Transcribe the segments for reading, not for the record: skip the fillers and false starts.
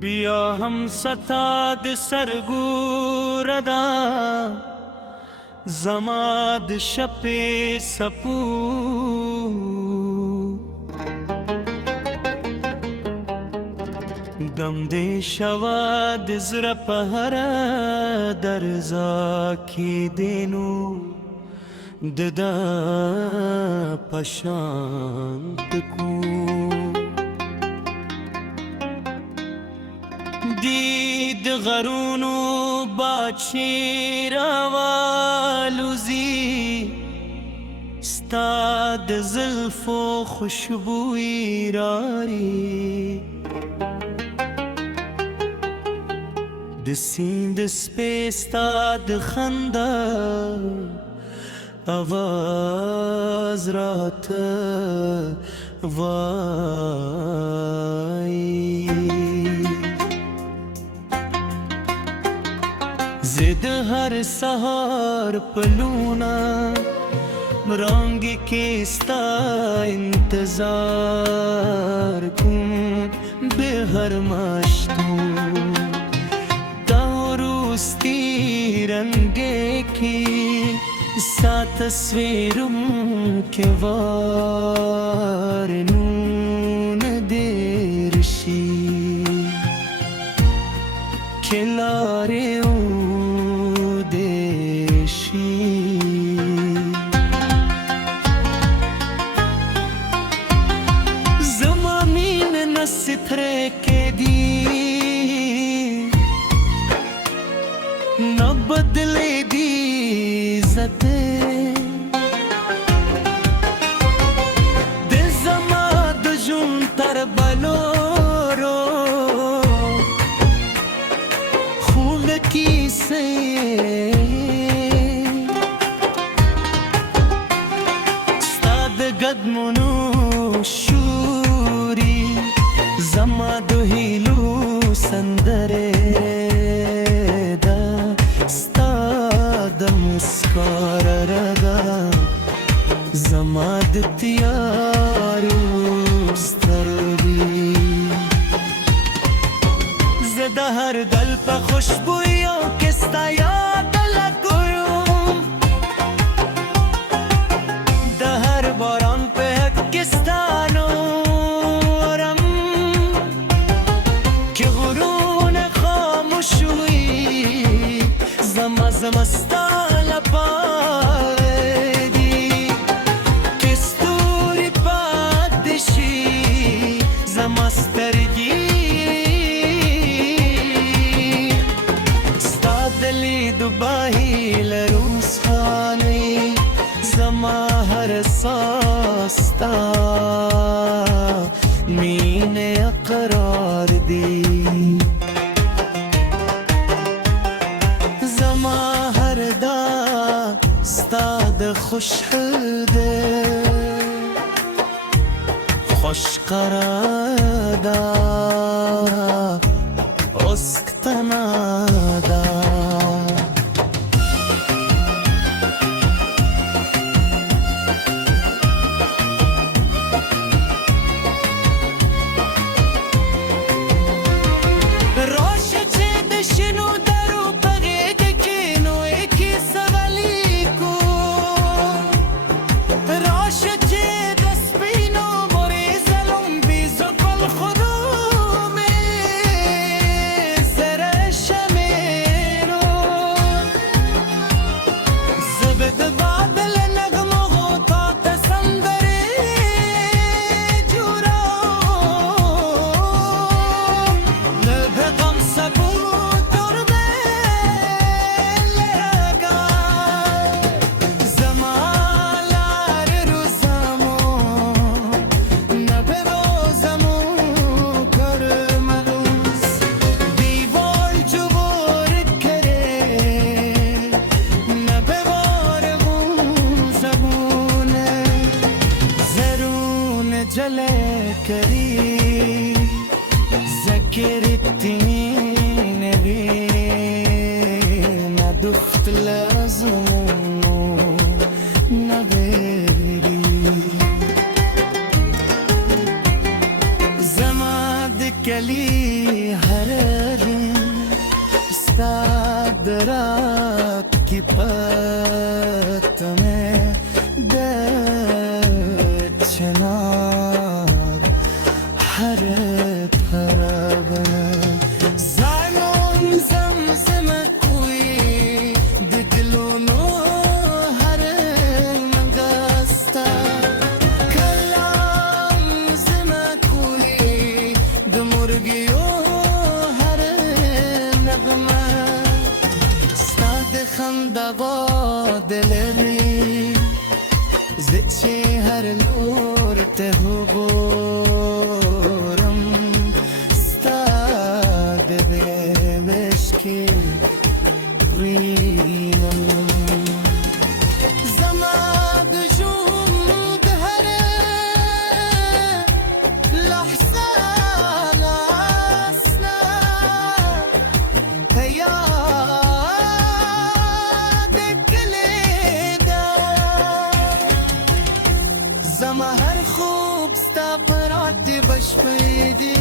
بیا هم ستاد سرگوردا زماد شپ سپو دم دې شوا د زړه په هره درزا کې دینو د دا پشانت کو دید غرونو باچی راوالوزی ستا د زلفو خوشبوئی راری د سیند سپیستا د خندا آواز رات وای زد هر سهار پلونا رنگ کے ستا انتظار کن بے ہر مشتو داروستی رنگے کی سا تصویرم کے وارنون دیرشی کھلارے ستھرے کے دی نہ بدلے دی عزتے دے زما دجون تر بلورو خون کی سے ستاد گدمونو شوری زما دو هیلو سندره دا ستا د مسکار ردا زما د تیارو سترګي زدا هر دل په خوشبویو کې ستا یاد لګوم د هر باران په کستانو زمستا لپاره که ستوري پاتې شي زما سترګې ستا د لیدو بهیله روزخانې زما هر احساس ستا مینې اقرار دی ستا د خوش ده خوش قرادا اسکتنا دا करी ذكرتني نبي ما دفت لازم دچه هر لور ته وګورم ستا د ویش کې وینم زما د ژوند هر لحظه لاسنا یاد کلی ده زما هر خوب ستا پر عطر بشپړ دی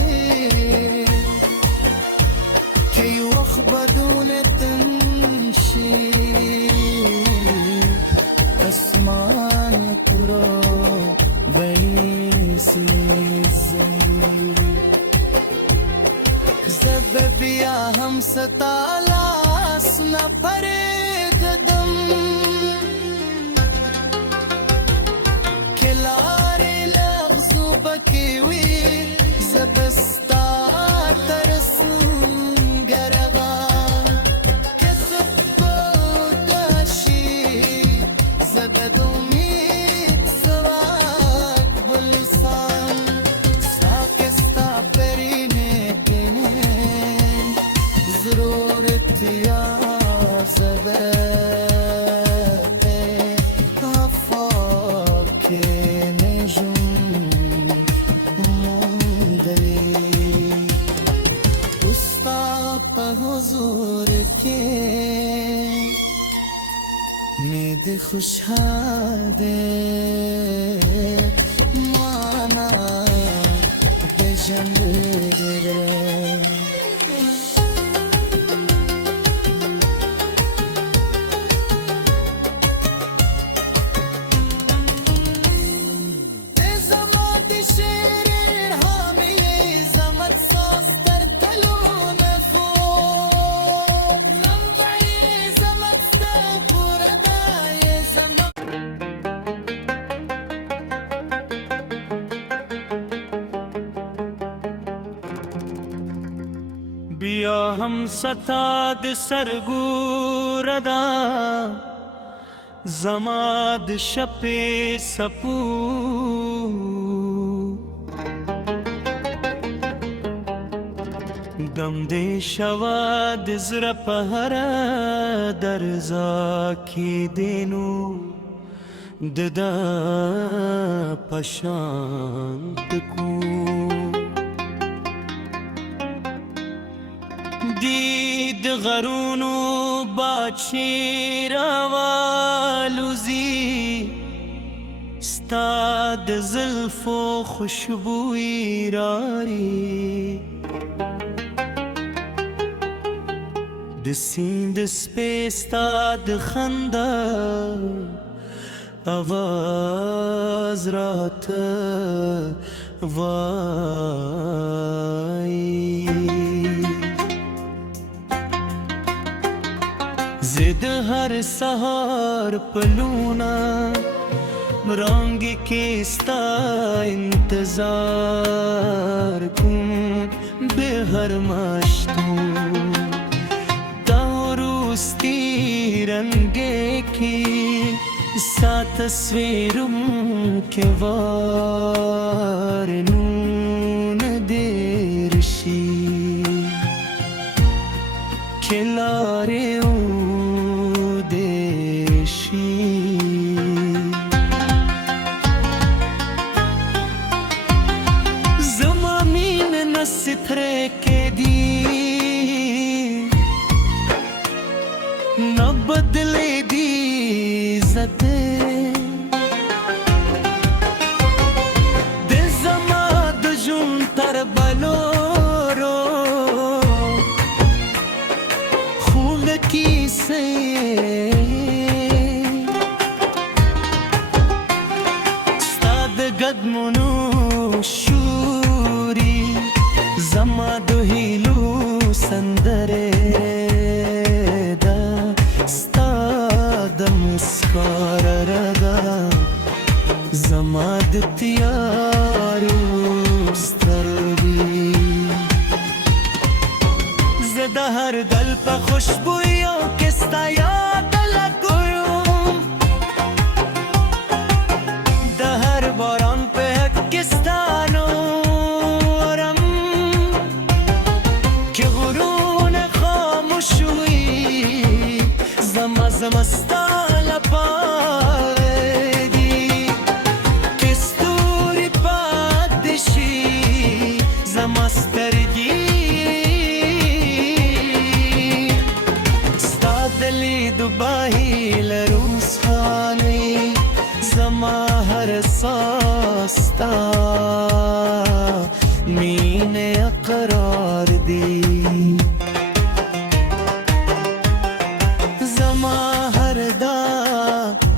که یو وخت بدون تنشي اسمان پورو ویسی زب بیا هم ستا لاس نه پرېږدم که لارې لغزو پکې وي زه به ستا تر سنګرغه که څه به شي زه به د امید څراغ بلسم ستا که ستا پرې مې کنې ضرورت یار زه به وفا کې مې ژوند موندلی ستا په حضور کې مې د خوشحال دی مانا پېژندلی بیا هم ستا د سرګور دا زما د شپې سپو دم دې شوا د زړه په هره درزا کې دینو د دا پشانت کو دید غرونو باچی راوالوزی ستا د زلفو خوشبوئی راری د سیند سپیستا د خندا آواز رات وای زد هر سهار پلونا رنگ کے ستا انتظار کن بے ہر مشتو داروستی رنگے کی سا تصویرم کے وارنون دیرشی کھلارے ستھرے کے دی نہ بدلے دی عزتے دے زما د ژوند تر بلورو خون کی سے ستا د قدمونو شوری زما د هیلو سندره ده ستا د مسکار ردا زما د تیارو سترګې زه د هر دل په خوشبویو کې ستا یاد لګوم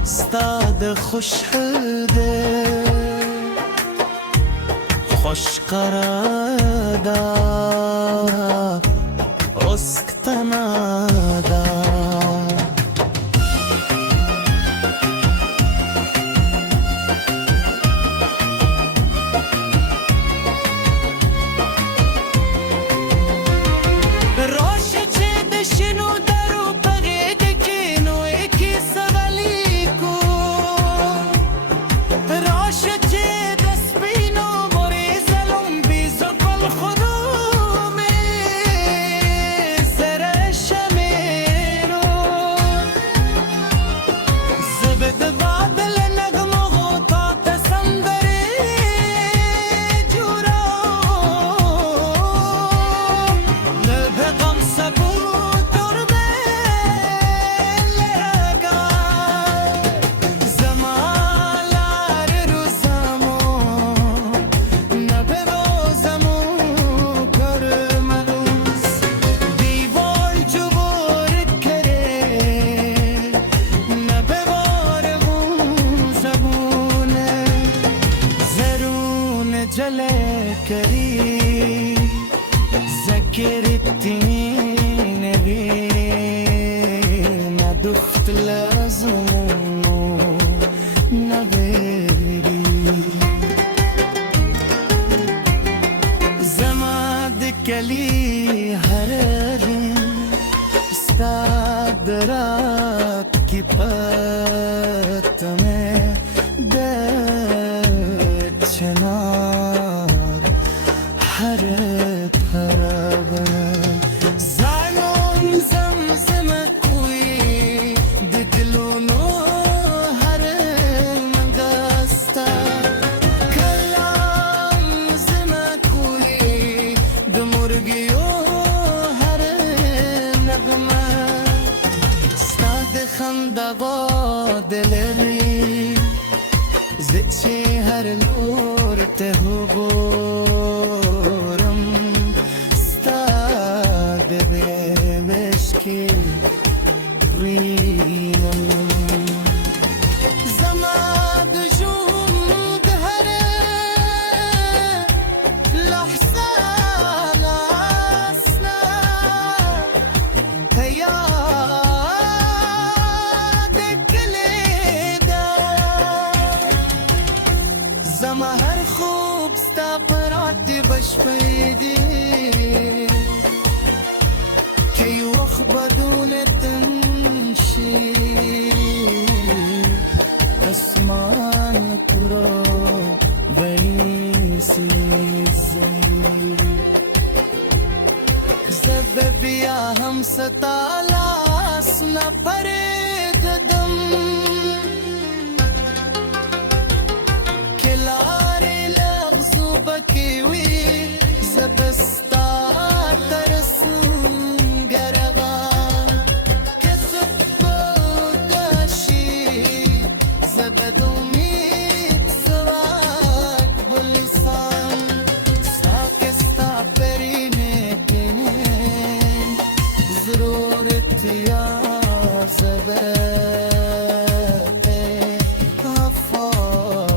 ستاد خوش ده خوش قرادا اسکتنادا रात की पत में दक्षिणा हर फरब जानों जमजम कोई दिलूनो हर मगस्ता कलाम जमा कोई दमुर्गियो हर नगमा خندقا دلری زچه هر لور ته گورم ستاد بشکی رینم زماد جود هر لحظه لاسنا هیا زما هر خوب ستا پرات بشپیدی که یو وقت بدون تنشی اسمان کرو ویسی زب بیا هم ستالاس نا پره قدم بكيوي زبستا ترسم قربا كسب بوداشي زبدومي سواك بلسان ساكستا برينكين ضرورتي يا زبد افاكين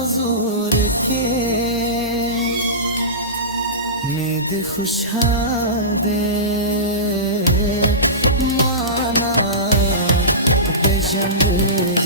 حضور के नींद खुशहादे माना बेजंदरे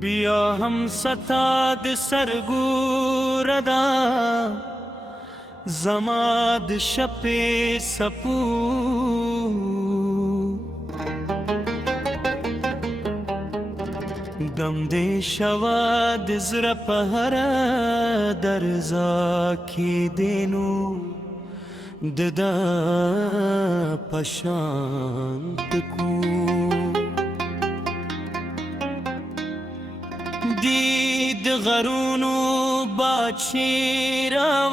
बिया हम सताद सरगूरदा जमाद शपे सपू गम दे शवाद زړه په هر درزا کې دینو ددا پشانت کو دید غرونو باد شیراوالوزی